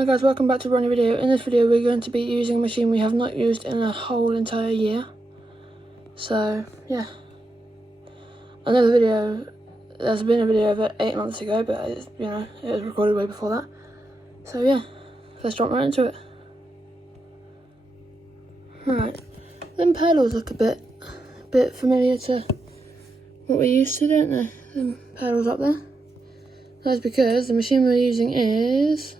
Hi guys, welcome back to a brand new video. In this video we're going to be using a machine we have not used in a whole entire year. So yeah, another video, there's been a video of it 8 months ago, but it was recorded way before that. So yeah, let's jump right into it. Right, them pedals look a bit familiar to what we're used to, don't they? Them pedals up there. That's because the machine we're using is...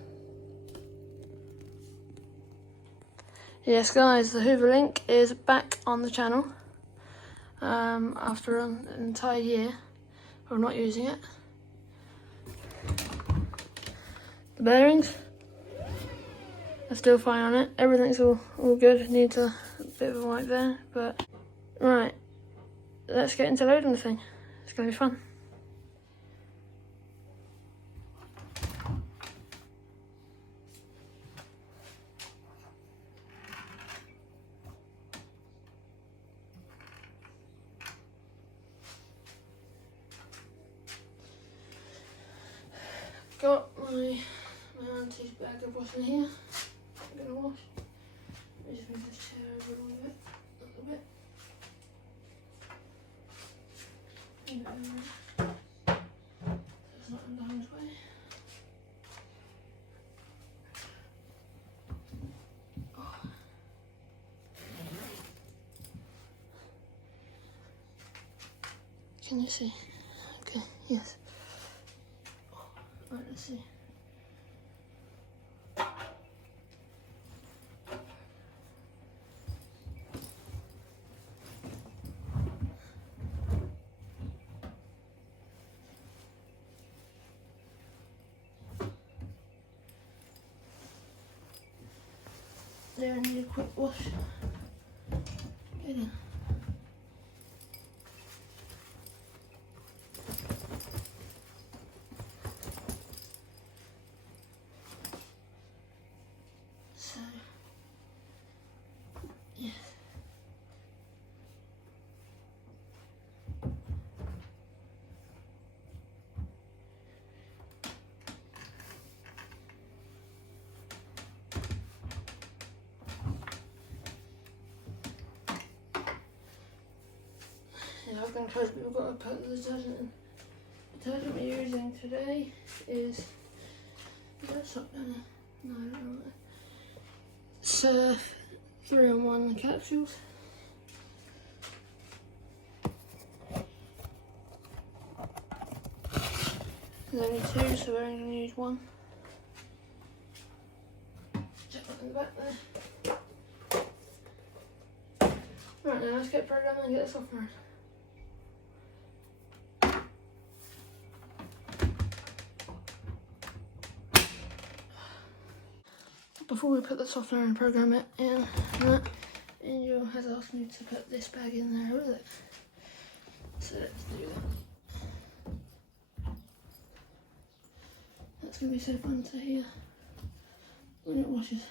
Yes guys, the Hoover Link is back on the channel after an entire year of not using it. The bearings are still fine on it, everything's all good, needs a bit of a wipe there, but right, let's get into loading the thing, it's going to be fun. Got my auntie's bag of washing here. I'm gonna wash. I just move this chair over a little bit. Move it over. So it's not in the harm's way. Oh. Can you see? Okay, yes. Right, let's see. There, I need a quick wash. Get in. So, yes. Yeah, I was going to close it, but we've got to put the detergent in. The detergent we're using today is that soap down there? No, I don't know. Surf 3-in-1 capsules. There's only 2, so we're only going to use 1. Check that in the back there. Right, now let's get programming and get the softener in. Before we put the softener and program it in, Angel has asked me to put this bag in there with it. So let's do that. That's going to be so fun to hear when it washes.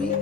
week.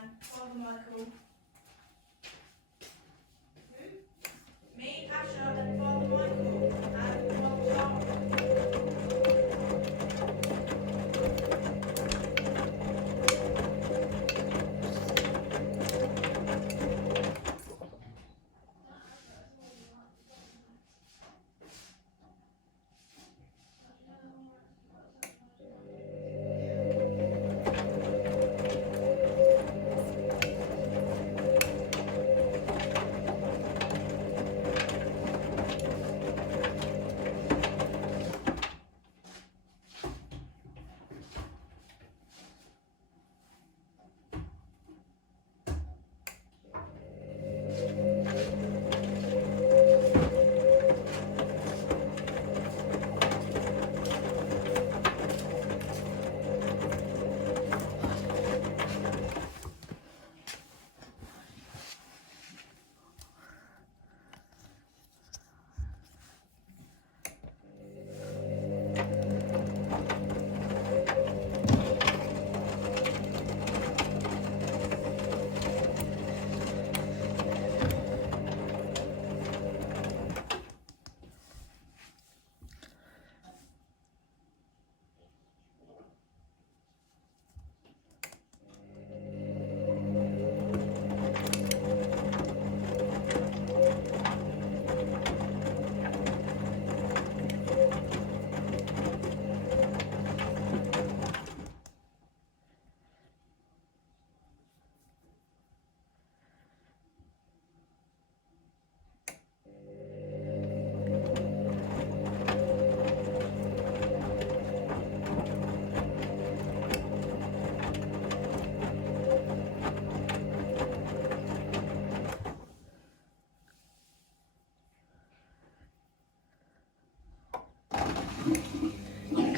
And Father Michael. Who? Me, Asher, and Father Michael, and Mother Sarah.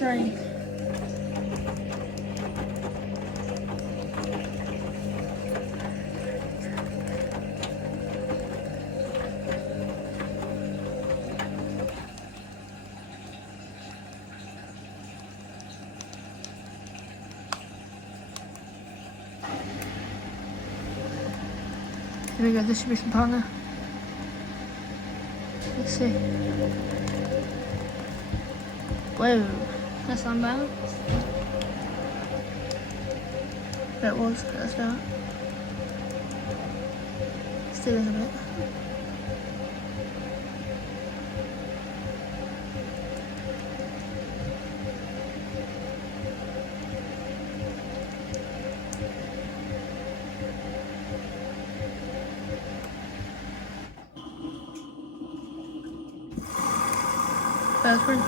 Drain. Here we go, distribution partner. Let's see. Whoa, that's unbalanced. That was at the start. Still is a bit. first rinse.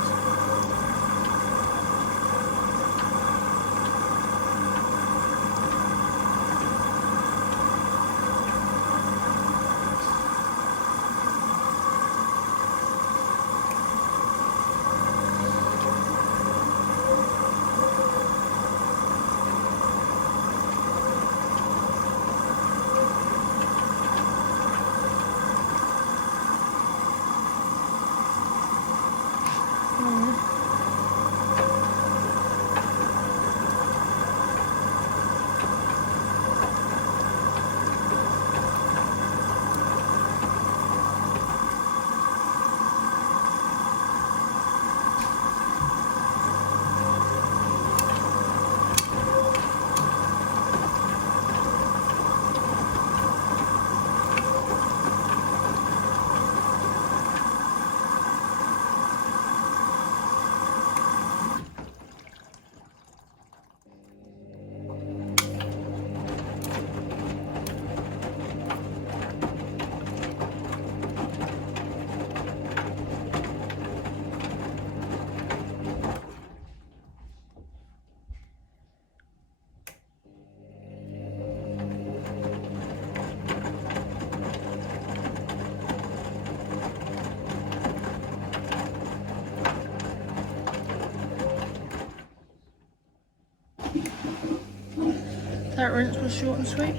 That rinse was short and sweet.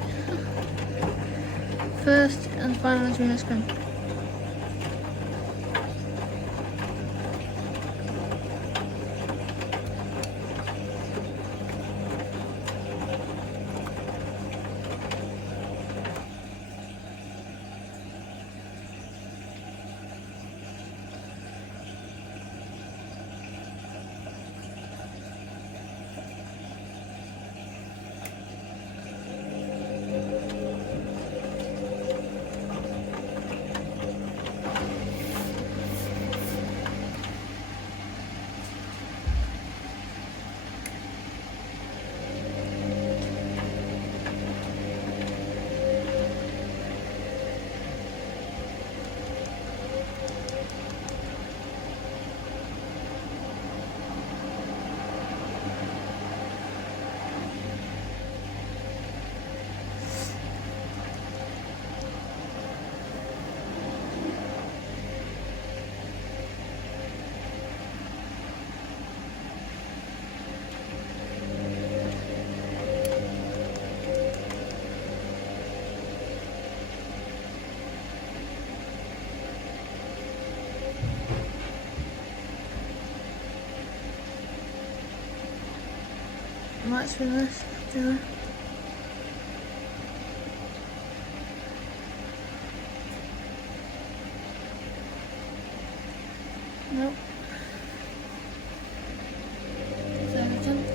First and final is Venus cream. Might spin this, do I? Nope. Third attempt.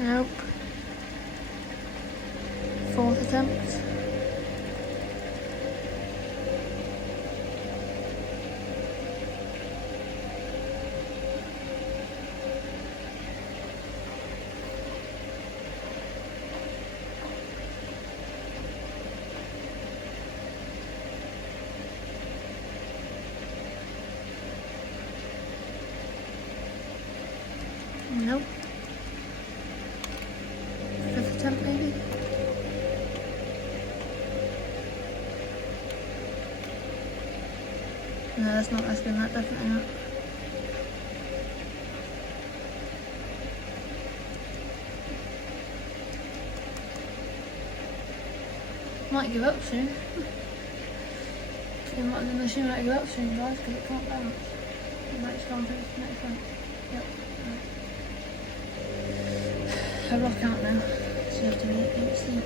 Nope. Fourth attempt. Nope. Fifth attempt maybe? No, that's not less than that, definitely not. Might give up soon. The machine might give up soon, guys, because it can't balance. It might just go on to the next one. Yep. Right. I've lost count now, so you have to really can't see.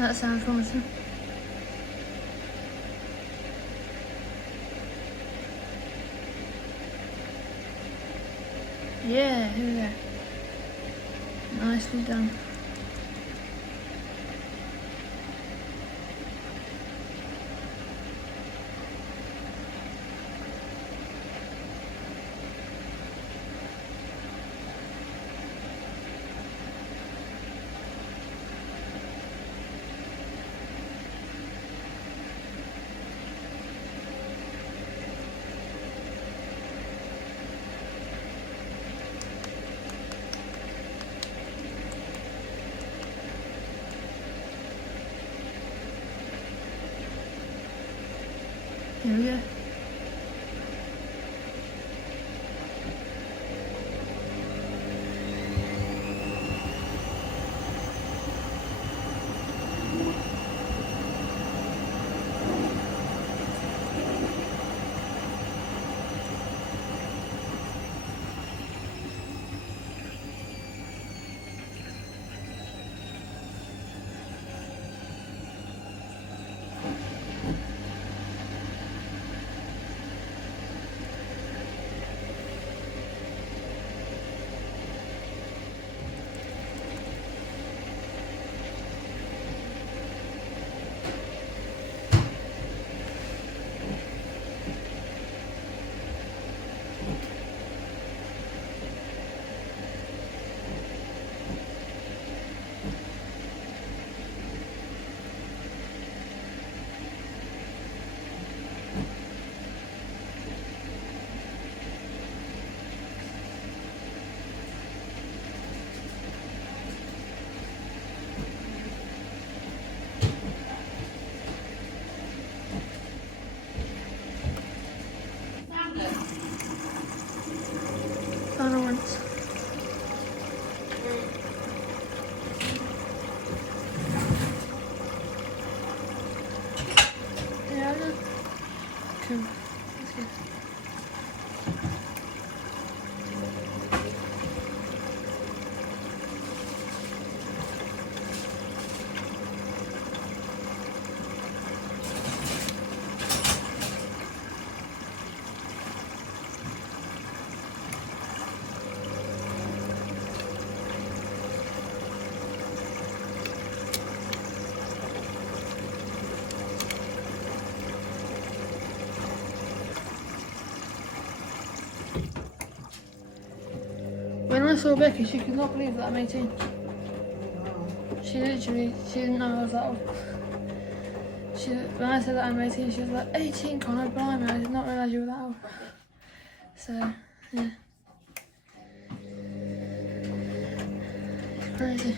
That sounds promising. Yeah, here we go. Nicely done. Here we go. Final rinse. Yeah, cool. That's good. When I saw Becky, she could not believe that I'm 18. She didn't know I was that old. When I said that I'm 18, she was like, 18, Connor, blimey, I did not realise you were that old. So, yeah. It's crazy.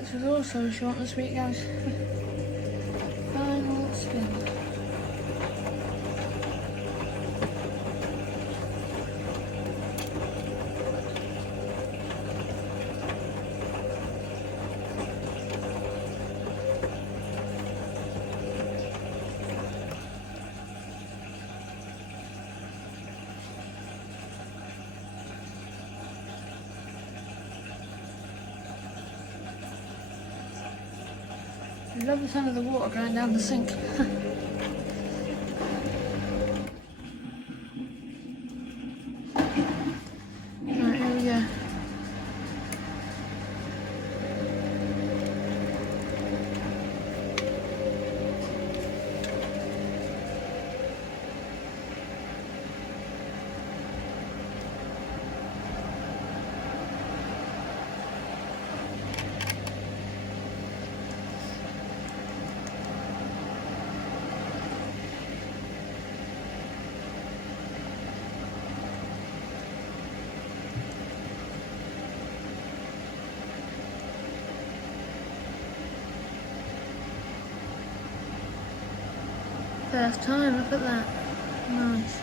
This was also short and sweet, guys. Final spin. I love the sound of the water going down the sink. Right, here we go. First time, look at that. Nice.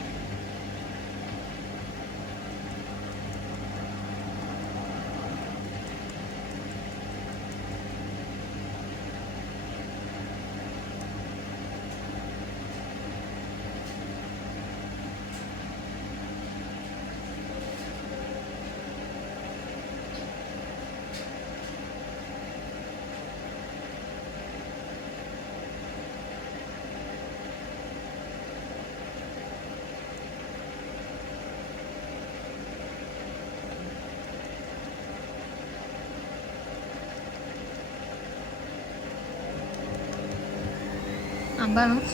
And bounce.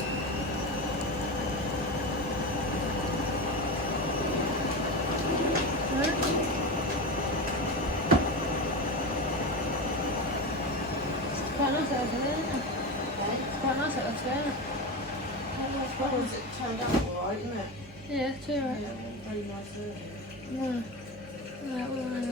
Quite nice out there, isn't it? Quite nice out there. It turned out alright, isn't it? Yeah, too right. Yeah, very nice earlier. No. That was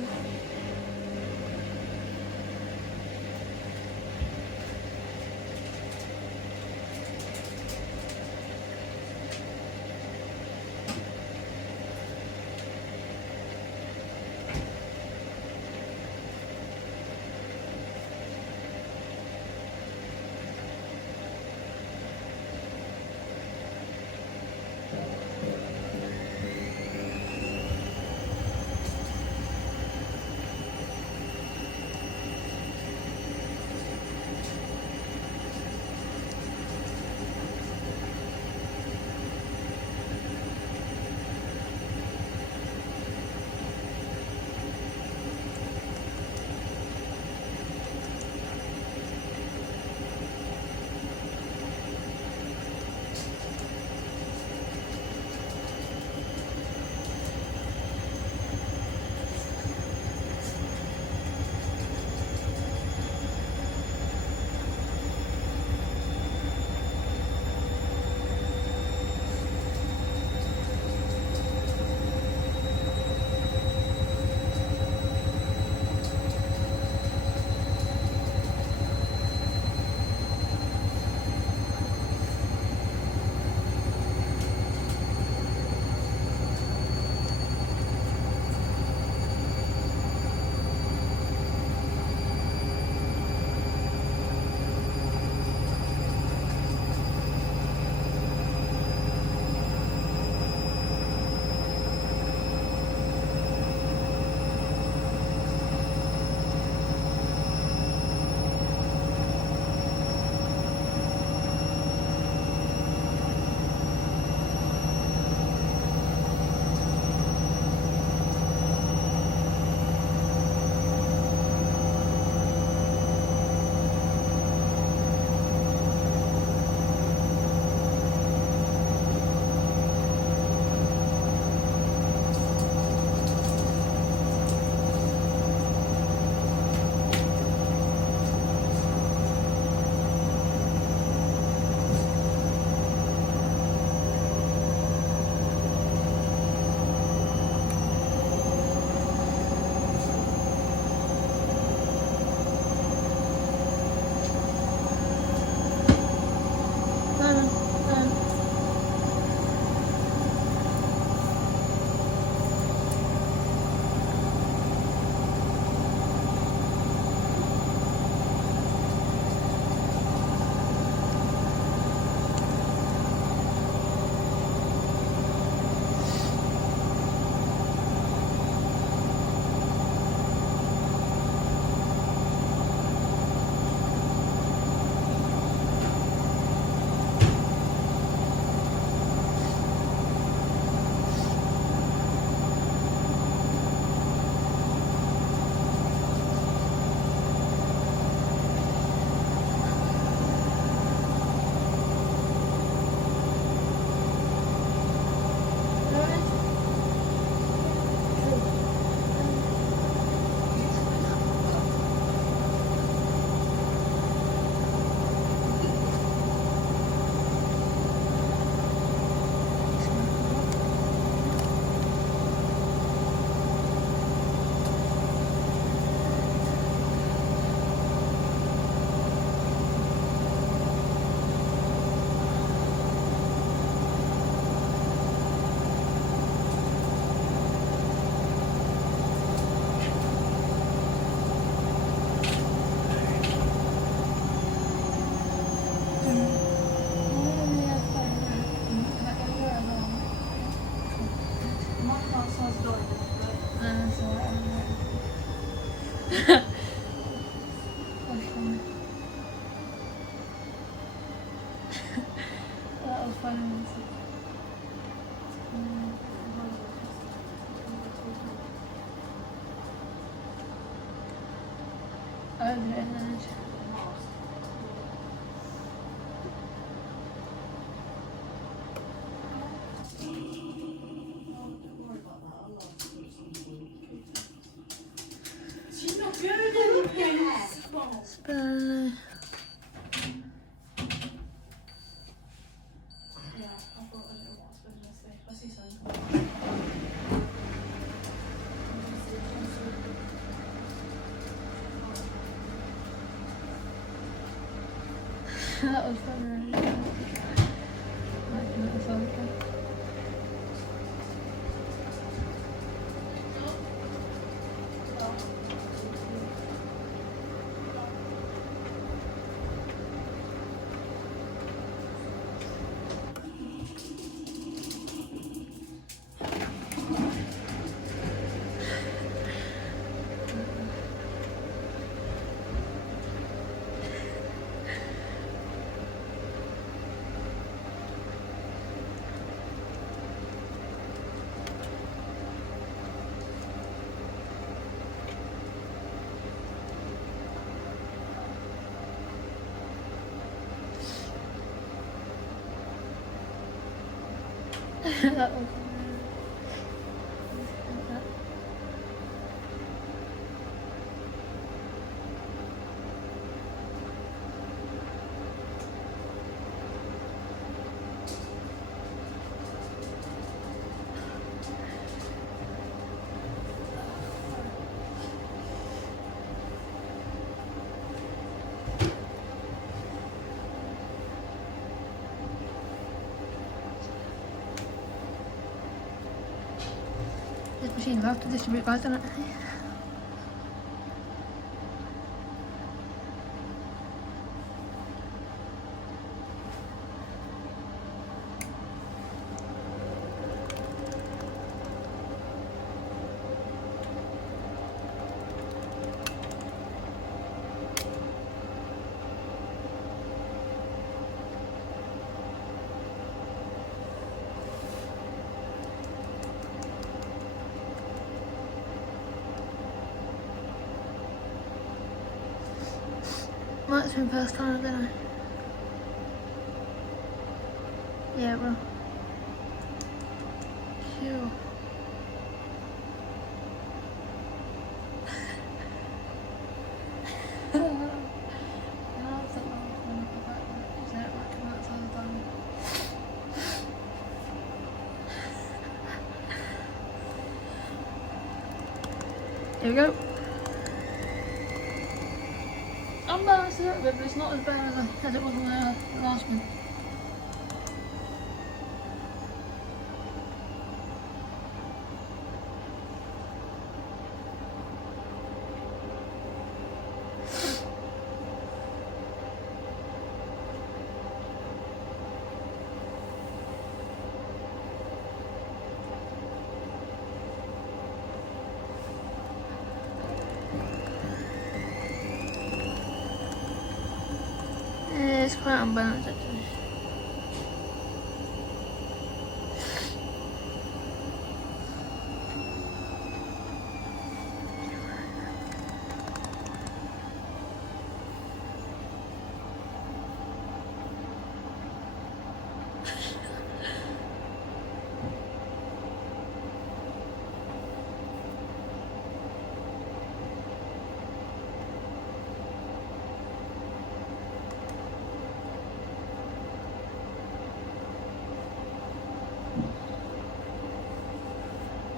was dying. That's alright. That's funny. That was funny. I don't know. She's not good at this. Spell. Yeah, I thought I don't know what I was supposed to say. I see something. That was funny. Might do it as well, okay. That was this machine loves to distribute guys, doesn't it? Might swim first time, don't I? Yeah, well. Sure. Here we go. I'm balanced a little bit, but it's not as bad as it was on the last one. It's quite unbalanced actually.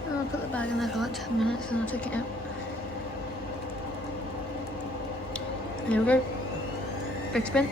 I'll put the bag in there for like 10 minutes and I'll take it out. Here we go. Big spin.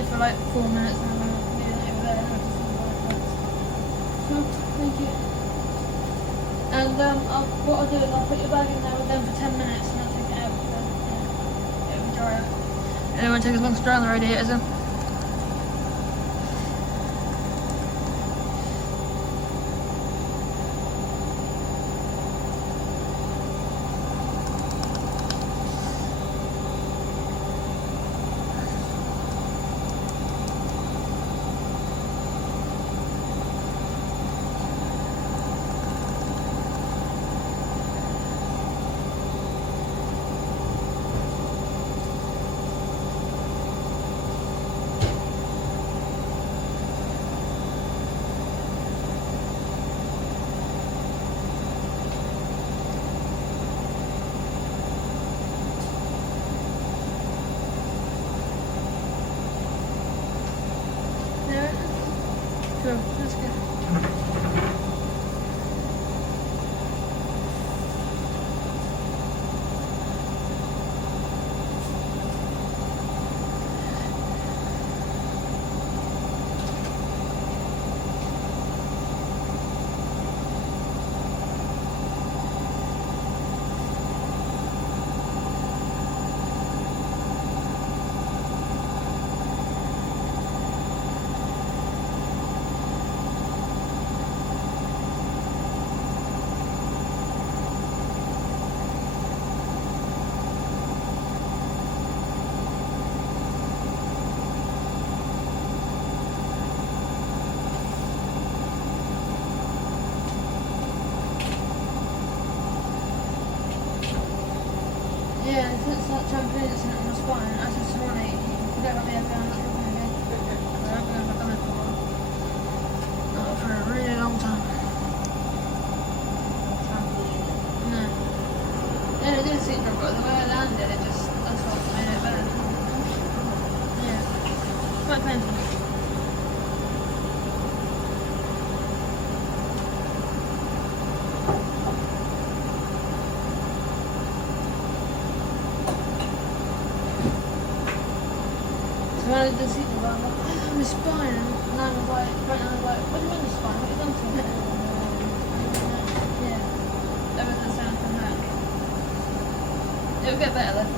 only for like 4 minutes and then we'll do that over there. Cool, thank you. And what I'll do is I'll put your bag in there with them for 10 minutes and I'll take it out because yeah, it'll be dry out. And it won't take as long to dry on the radiators then. Cool, that's good. Yeah, it's that trampoline that's on my spine. As it's 180, you don't have me ever down that one again. I don't think I've done it for a while. Not for a really long time. No. Yeah, it did seem to, but the way I landed, it just, that's what made it better. Yeah. Quite painful. When I did the seat, I was like, oh, my spine. And I was like, what do you mean the spine? What have you done to it? Yeah. That was the sound from that. It'll get better though.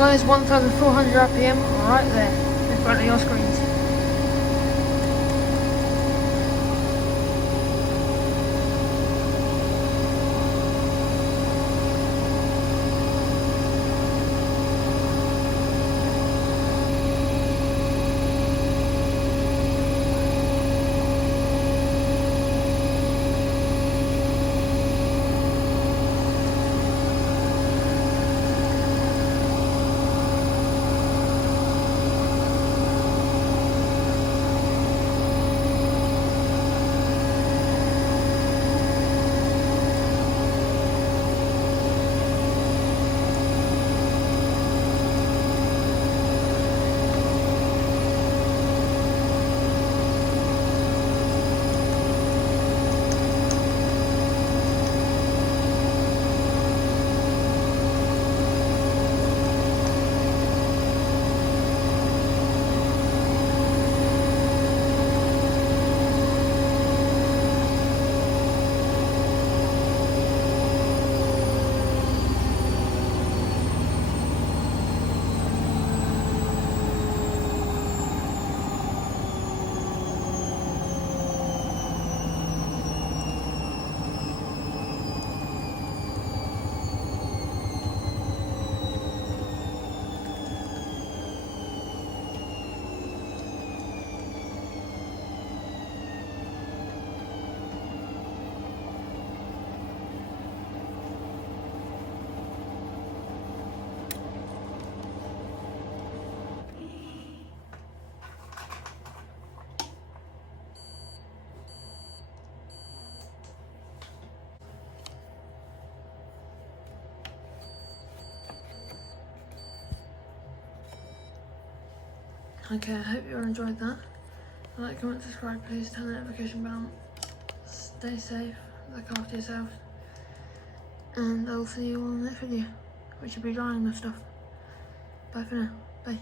guys, 1400 RPM right there in front of your screens. Okay, I hope you all enjoyed that. Like, comment, subscribe, please turn the notification bell. Stay safe, look after yourself, and I'll see you all in the next video, which will be drying this stuff. Bye for now. Bye.